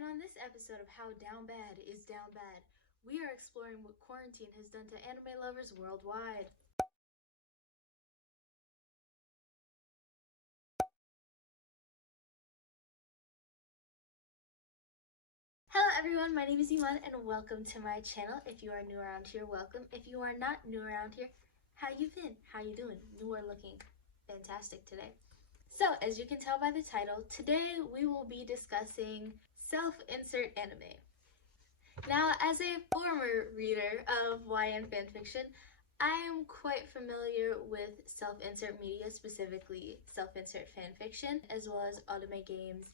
And on this episode of How Down Bad is Down Bad, we are exploring what quarantine has done to anime lovers worldwide. Hello everyone, my name is Iman and welcome to my channel. If you are new around here, welcome. If you are not new around here, how you been? How you doing? You are looking fantastic today. So, as you can tell by the title, today we will be discussing self-insert anime. Now, as a former reader of YN fanfiction, I am quite familiar with self-insert media, specifically self-insert fanfiction, as well as anime games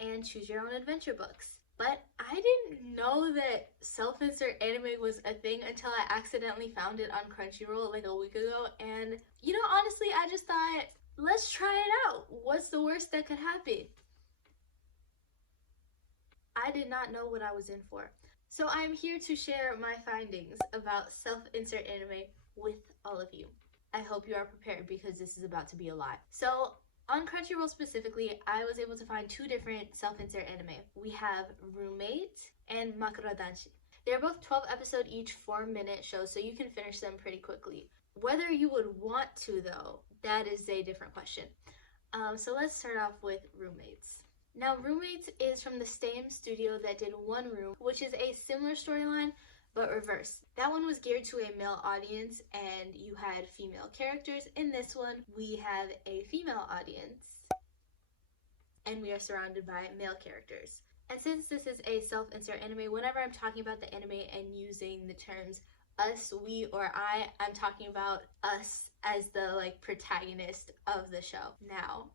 and choose your own adventure books. But I didn't know that self-insert anime was a thing until I accidentally found it on Crunchyroll like a week ago, and honestly, I just thought, let's try it out. What's the worst that could happen? I did not know what I was in for. So I'm here to share my findings about self-insert anime with all of you. I hope you are prepared because this is about to be a lot. So on Crunchyroll specifically, I was able to find two different self-insert anime. We have Roommate and Makuradanshi. They're both 12 episode each, 4-minute shows, so you can finish them pretty quickly. Whether you would want to though, that is a different question. So let's start off with Roommates. Now, Roommates is from the same studio that did One Room, which is a similar storyline, but reversed. That one was geared to a male audience, and you had female characters. In this one, we have a female audience, and we are surrounded by male characters. And since this is a self-insert anime, whenever I'm talking about the anime and using the terms us, we, or I'm talking about us as the protagonist of the show. Now,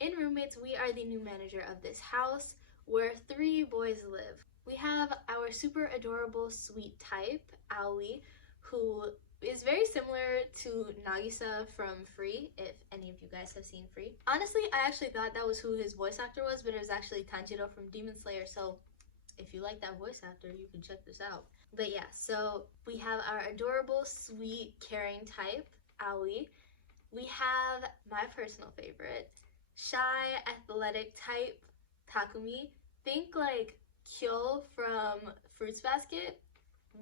in Roommates, we are the new manager of this house where 3 boys live. We have our super adorable sweet type, Aoi, who is very similar to Nagisa from Free, if any of you guys have seen Free. Honestly, I actually thought that was who his voice actor was, but it was actually Tanjiro from Demon Slayer, so if you like that voice actor, you can check this out. But yeah, so we have our adorable, sweet, caring type, Aoi. We have my personal favorite, shy, athletic type, Takumi. Think like Kyo from Fruits Basket.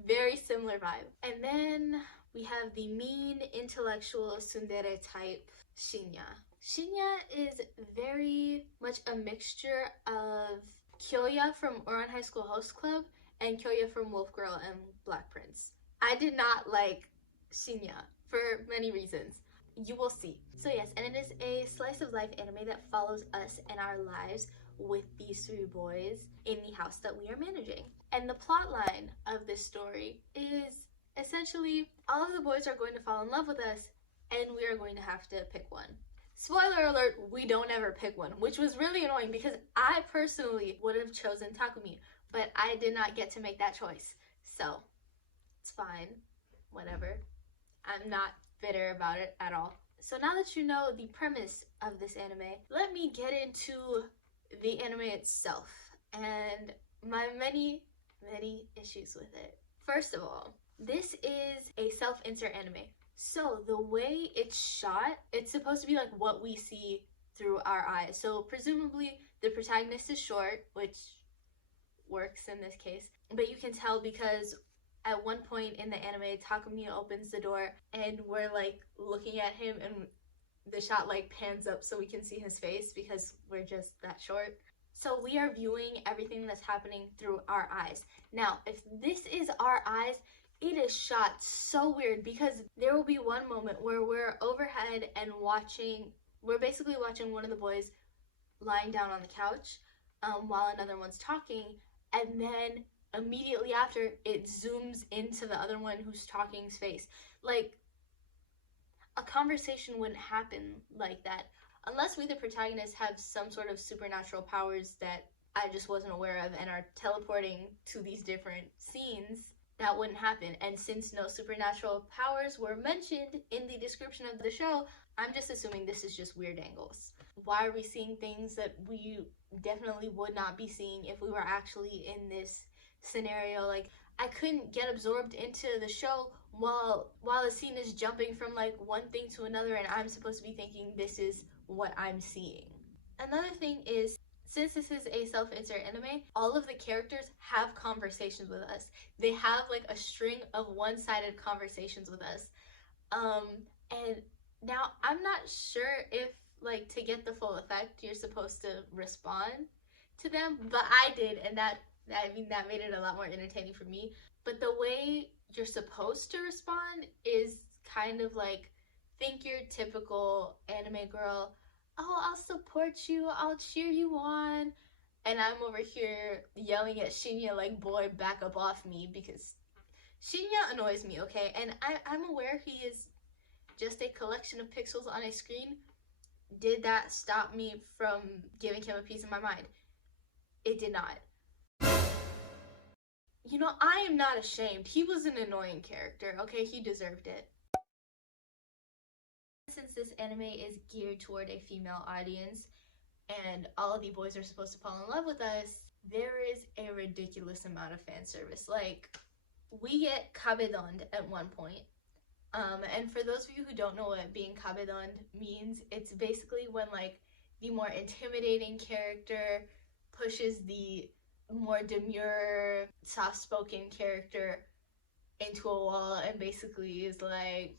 Very similar vibe. And then we have the mean, intellectual, tsundere type, Shinya. Shinya is very much a mixture of Kyoya from Ouran High School Host Club and Kyoya from Wolf Girl and Black Prince. I did not like Shinya for many reasons. You will see. So yes, and it is a slice of life anime that follows us and our lives with these 3 boys in the house that we are managing. And the plot line of this story is essentially all of the boys are going to fall in love with us and we are going to have to pick one. Spoiler alert, we don't ever pick one, which was really annoying because I personally would have chosen Takumi, but I did not get to make that choice. So it's fine, whatever. I'm not bitter about it at all. So now that you know the premise of this anime, let me get into the anime itself and my many issues with it. First of all, this is a self-insert anime. So the way it's shot, it's supposed to be like what we see through our eyes. So presumably the protagonist is short, which works in this case, but you can tell because at one point in the anime, Takumi opens the door and we're looking at him and the shot pans up so we can see his face because we're just that short. So we are viewing everything that's happening through our eyes. Now, if this is our eyes, it is shot so weird because there will be one moment where we're overhead and we're basically watching one of the boys lying down on the couch while another one's talking, and then immediately after it zooms into the other one who's talking's face. A conversation wouldn't happen like that unless we, the protagonists, have some sort of supernatural powers that I just wasn't aware of and are teleporting to these different scenes. That wouldn't happen. And since no supernatural powers were mentioned in the description of the show, I'm just assuming this is just weird angles. Why are we seeing things that we definitely would not be seeing if we were actually in this scenario? I couldn't get absorbed into the show while the scene is jumping from one thing to another and I'm supposed to be thinking this is what I'm seeing. Another thing is since this is a self-insert anime, all of the characters have conversations with us. They have like a string of one-sided conversations with us. And now I'm not sure if like to get the full effect you're supposed to respond to them, but I did, and that made it a lot more entertaining for me. But the way you're supposed to respond is kind of like, think your typical anime girl, oh, I'll support you, I'll cheer you on, and I'm over here yelling at Shinya like, boy, back up off me, because Shinya annoys me, okay? And I'm aware he is just a collection of pixels on a screen. Did that stop me from giving him a piece of my mind? It did not. You know, I am not ashamed. He was an annoying character, okay? He deserved it. Since this anime is geared toward a female audience, and all of the boys are supposed to fall in love with us, there is a ridiculous amount of fan service. Like, we get kabedoned at one point. And for those of you who don't know what being kabedoned means, it's basically when like the more intimidating character pushes the more demure, soft-spoken character into a wall and basically is like,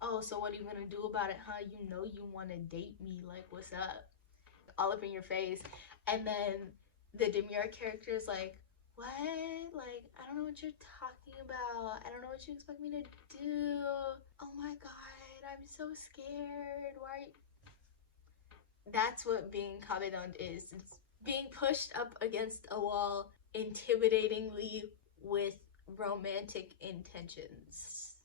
oh, so what are you gonna do about it, huh? You know you wanna date me, like, what's up? All up in your face. And then the demure character is like, what? Like, I don't know what you're talking about. I don't know what you expect me to do. Oh my god, I'm so scared. Why? That's what being kabedoned is. It's being pushed up against a wall intimidatingly with romantic intentions.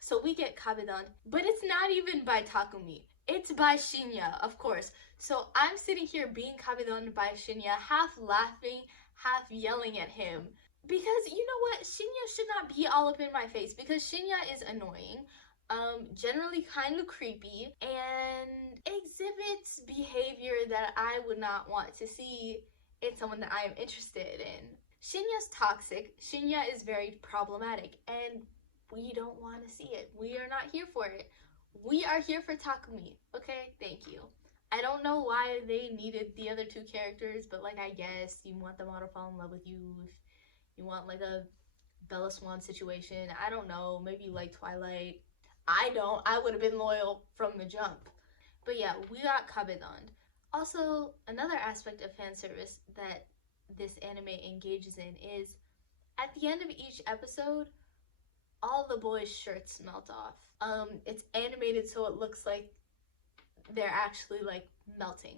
So we get kabedoned, but it's not even by Takumi. It's by Shinya, of course. So I'm sitting here being kabedoned by Shinya, half laughing, half yelling at him. Because you know what? Shinya should not be all up in my face, because Shinya is annoying, generally kind of creepy, and exhibits behavior that I would not want to see in someone that I am interested in. Shinya's toxic. Shinya is very problematic, and we don't want to see it. We are not here for it. We are here for Takumi, okay? Thank you. I don't know why they needed the other two characters, but like, I guess you want them all to fall in love with you. If you want like a Bella Swan situation, I don't know, maybe like Twilight. I don't. I would have been loyal from the jump. But yeah, we got kabedoned. Also, another aspect of fan service that this anime engages in is at the end of each episode, all the boys' shirts melt off. It's animated so it looks like they're actually like melting.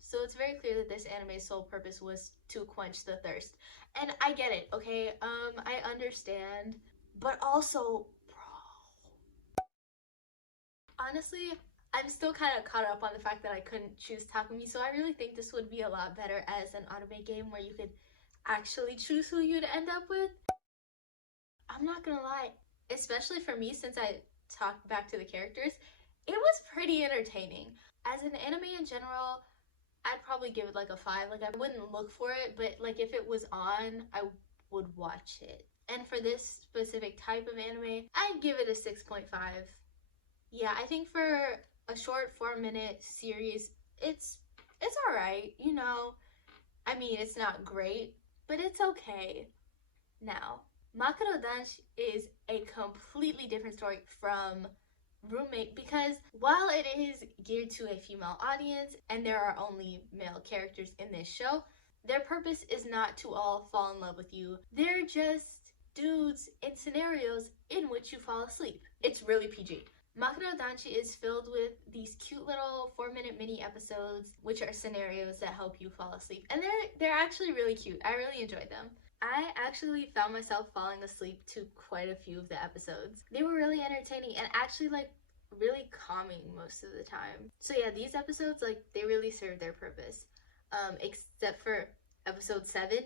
So it's very clear that this anime's sole purpose was to quench the thirst. And I get it, okay? I understand. But also, bro. Honestly, I'm still kind of caught up on the fact that I couldn't choose Takumi, so I really think this would be a lot better as an anime game where you could actually choose who you'd end up with. I'm not gonna lie, especially for me, since I talked back to the characters, it was pretty entertaining. As an anime in general, I'd probably give it like a 5. Like, I wouldn't look for it, but like if it was on, I would watch it. And for this specific type of anime, I'd give it a 6.5. Yeah, I think for a short 4-minute series, it's alright, you know. I mean, it's not great, but it's okay. Now, Makuro Danshi is a completely different story from Roommate, because while it is geared to a female audience and there are only male characters in this show, their purpose is not to all fall in love with you. They're just dudes in scenarios in which you fall asleep. It's really PG. Makuro Danshi is filled with these cute little 4-minute mini episodes, which are scenarios that help you fall asleep. And they're actually really cute. I really enjoyed them. I actually found myself falling asleep to quite a few of the episodes. They were really entertaining and actually like really calming most of the time. So yeah, these episodes, like, they really serve their purpose. Except for episode 7.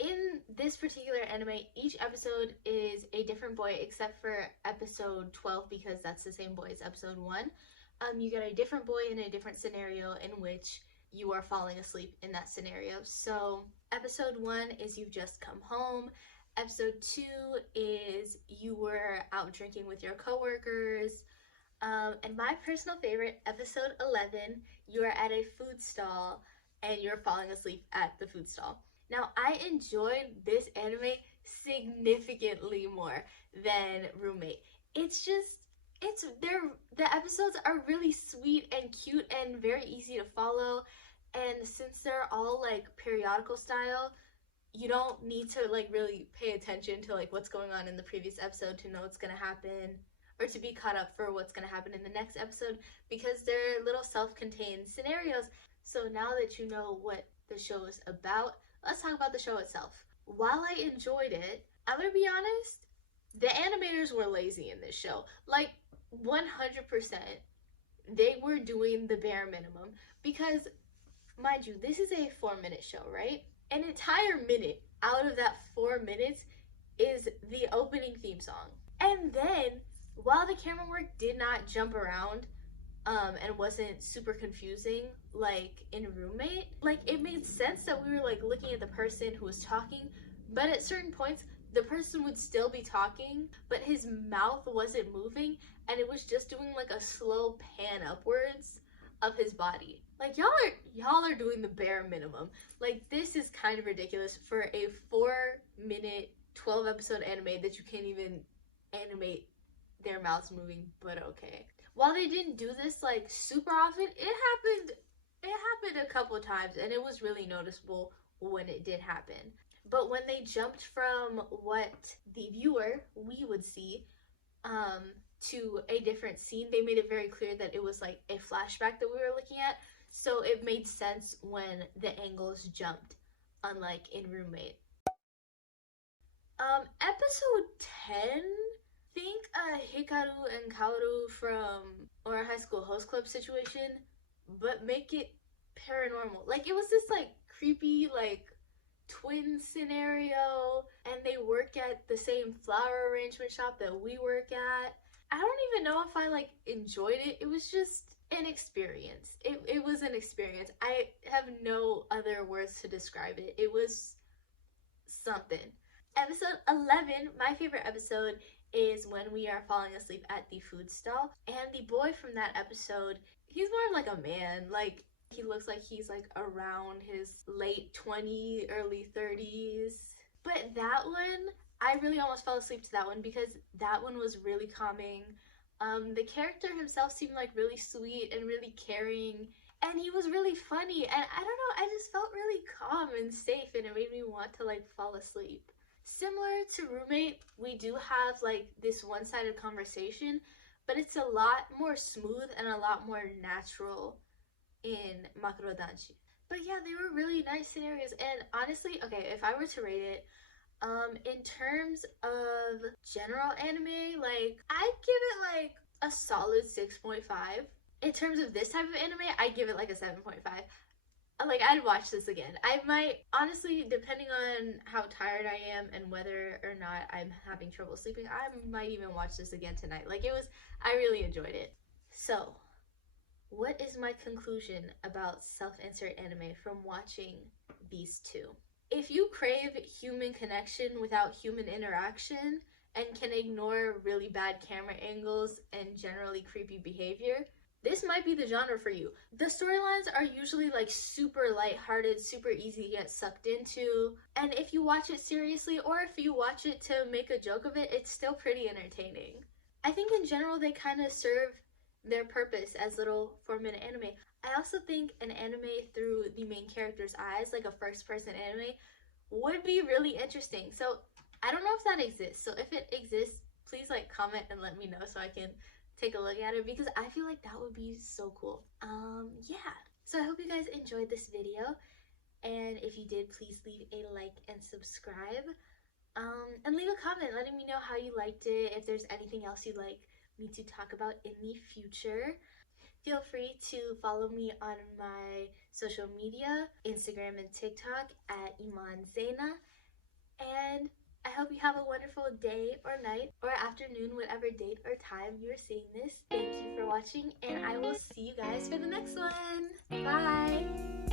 In this particular anime, each episode is a different boy except for episode 12, because that's the same boy as episode 1. You get a different boy in a different scenario in which you are falling asleep in that scenario. So episode 1 is you've just come home Episode 2 is you were out drinking with your coworkers. And my personal favorite, episode 11, you are at a food stall and you're falling asleep at the food stall. Now, I enjoyed this anime significantly more than Roommate. It's just, the episodes are really sweet and cute and very easy to follow. And since they're all like periodical style, you don't need to like really pay attention to like what's going on in the previous episode to know what's gonna happen or to be caught up for what's gonna happen in the next episode because they're little self-contained scenarios. So now that you know what the show is about, let's talk about the show itself. While I enjoyed it, I'm gonna be honest, the animators were lazy in this show. Like 100%, they were doing the bare minimum because, mind you, this is a 4-minute show, right? An entire minute out of that 4 minutes is the opening theme song. And then, while the camera work did not jump around and wasn't super confusing like in Roommate, like it made sense that we were like looking at the person who was talking, but at certain points the person would still be talking, but his mouth wasn't moving and it was just doing like a slow pan upwards of his body. Like y'all are doing the bare minimum. Like this is kind of ridiculous for a 4-minute 12 episode anime that you can't even animate their mouths moving, but okay. While they didn't do this like super often, it happened a couple of times and it was really noticeable when it did happen. But when they jumped from what the viewer, we would see, to a different scene, they made it very clear that it was like a flashback that we were looking at. So it made sense when the angles jumped, unlike in Roommate. Episode 10, think Hikaru and Kaoru from our high school host club situation, but make it paranormal. Like it was this like creepy like twin scenario, and they work at the same flower arrangement shop that we work at. I don't even know if I like enjoyed it. It was just an experience. It was an experience. I have no other words to describe it. It was something. Episode 11, my favorite episode, is when we are falling asleep at the food stall. And the boy from that episode, he's more of like a man. Like he looks like he's like around his late 20s, early 30s. But that one, I really almost fell asleep to that one because that one was really calming. The character himself seemed like really sweet and really caring, and he was really funny, and I don't know, I just felt really calm and safe, and it made me want to like fall asleep. Similar to Roommate, we do have like this one-sided conversation, but it's a lot more smooth and a lot more natural in Makuro Danshi. But yeah, they were really nice scenarios, and honestly, okay, if I were to rate it, in terms of general anime, like, I'd give it like a solid 6.5. In terms of this type of anime, I'd give it like a 7.5. Like, I'd watch this again. I might, honestly, depending on how tired I am and whether or not I'm having trouble sleeping, I might even watch this again tonight. Like, I really enjoyed it. So, what is my conclusion about self-insert anime from watching these two? If you crave human connection without human interaction and can ignore really bad camera angles and generally creepy behavior, this might be the genre for you. The storylines are usually like super lighthearted, super easy to get sucked into, and if you watch it seriously or if you watch it to make a joke of it, it's still pretty entertaining. I think in general they kind of serve their purpose as little 4-minute anime. I also think an anime through the main character's eyes, like a first-person anime, would be really interesting. So I don't know if that exists. So if it exists, please like comment and let me know so I can take a look at it because I feel like that would be so cool. Yeah. So I hope you guys enjoyed this video, and if you did, please leave a like and subscribe. And leave a comment letting me know how you liked it, if there's anything else you'd like me to talk about in the future. Feel free to follow me on my social media, Instagram and TikTok at Iman Zaina. And I hope you have a wonderful day or night or afternoon, whatever date or time you're seeing this. Thank you for watching, and I will see you guys for the next one. Bye!